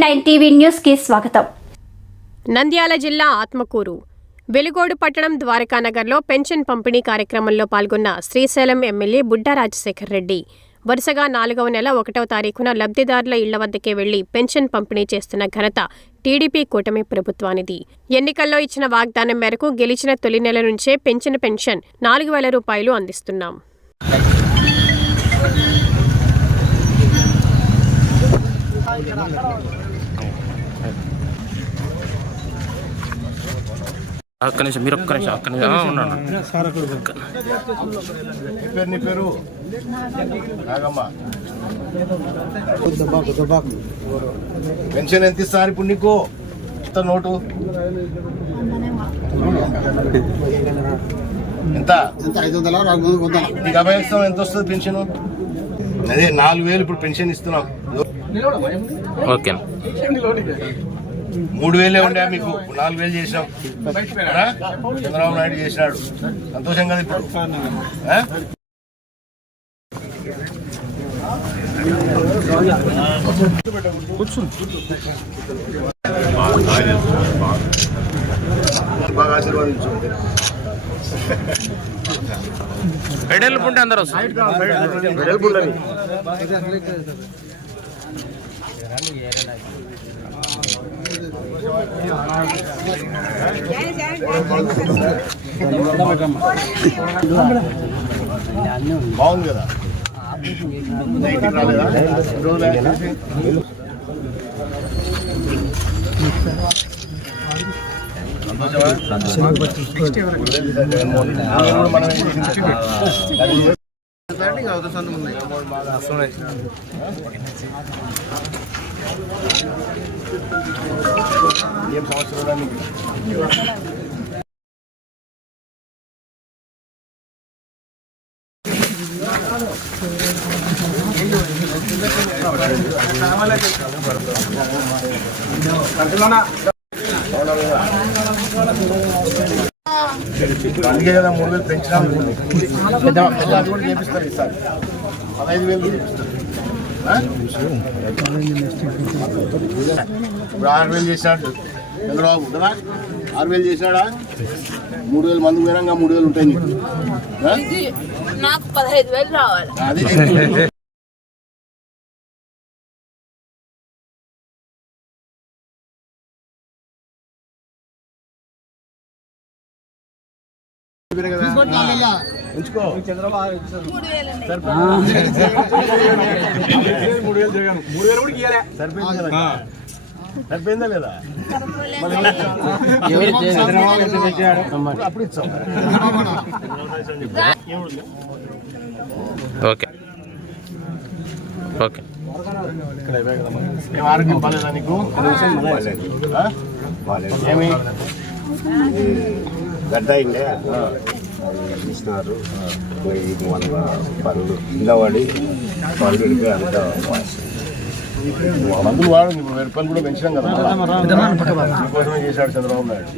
వి9 TV news కి స్వాగతం. నంద్యాల జిల్లా ఆత్మకూరు వెలుగోడు పట్టణం ద్వారకానగర్లో పెన్షన్ పంపిణీ కార్యక్రమంలో పాల్గొన్న శ్రీశైలం ఎమ్మెల్యే బుడ్డా రాజశేఖర్ రెడ్డి వరుసగా 4వ నెల 1వ తారీఖున లబ్ధిదారుల ఇళ్ల వద్దకే వెళ్లి పెన్షన్ పంపిణీ చేస్తున్న ఘనత టీడీపీ కూటమి ప్రభుత్వానిది. ఎన్నికల్లో ఇచ్చిన వాగ్దానం మేరకు గెలిచిన తొలి నెల నుంచే పెంచిన పెన్షన్ 4,000 రూపాయలు అందిస్తున్నాం. మీరు ఒక్క నిమిషం ఉన్నాను. పెన్షన్ ఎంత ఇస్తారు ఇప్పుడు నీకు? నోటు ఎంత? 500. నీకు అభయస్తాం ఎంత వస్తుంది పెన్షన్? అదే 4,000 ఇప్పుడు పెన్షన్ ఇస్తున్నాం. ఓకే, 3,000 ఉండే మీకు 4,000 చేసినాం. చంద్రబాబు నాయుడు చేసినాడు. సంతోషం కదా ఇప్పుడు? బాగా ఆశీర్వాదించు. ఎడెల్పు ఉంటే అందరూ బాగుంది కదా? రాలేదా? ఏం సంవత్సరం? అందుకే కదా 3,000 పెంచినా. అది కూడా చేపిస్తారు. ఈసారి 15,000 చేపిస్తారు. ఇప్పుడు 6,000 చేసినాడు చంద్రబాబు కదా? 6,000 చేసినాడా? 3,000 మంది పోయినాక 3,000 ఉంటాయి నీకు. నాకు 15,000 రావాలి. అది ఉంచుకో. సరిపోయిందా లేదా? అప్పుడు ఇచ్చాం. Okay okay. ఏం ఆరోగ్యం బాగాలేదా నీకు? ఏమి గడ్డ అయిందే ఇచ్చినారు. మన పనులు కింద పడి పళ్ళు అంత మందులు వాడు. ఇప్పుడు 1,000 రూపాయలు కూడా పెంచినాం కదా. మీకోసమే చేశాడు చంద్రబాబు నాయుడు.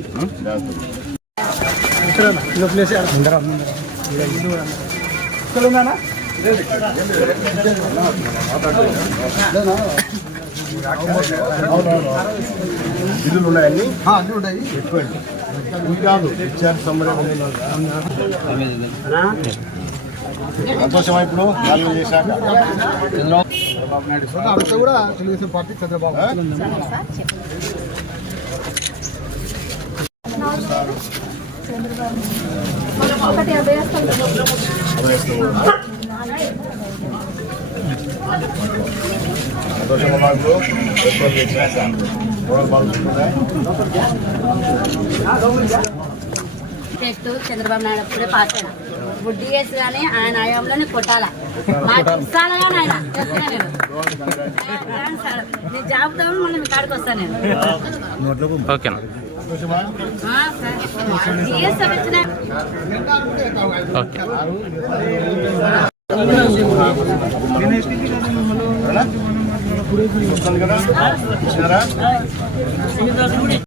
నిధులు ఉన్నాయని ఎక్కువండి. ఇది కాదు ఇచ్చారు. సంతోషమా ఇప్పుడు 4,000 చేశాక? చంద్రబాబు నాయుడు కూడా తెలుగుదేశం పార్టీ చంద్రబాబు సంతోషంగా ఇప్పుడు చంద్రబాబు నాయుడు అప్పుడే పాస్ అయినా బుడ్డి వేసి కానీ ఆయన ఆయంలోనే కొట్టాలా. నాకు ఇస్తాను కానీ ఆయన నేను జాబుతో మళ్ళీ మీ కాడికి వస్తాను నేను. ఓకేనా? ఓకే.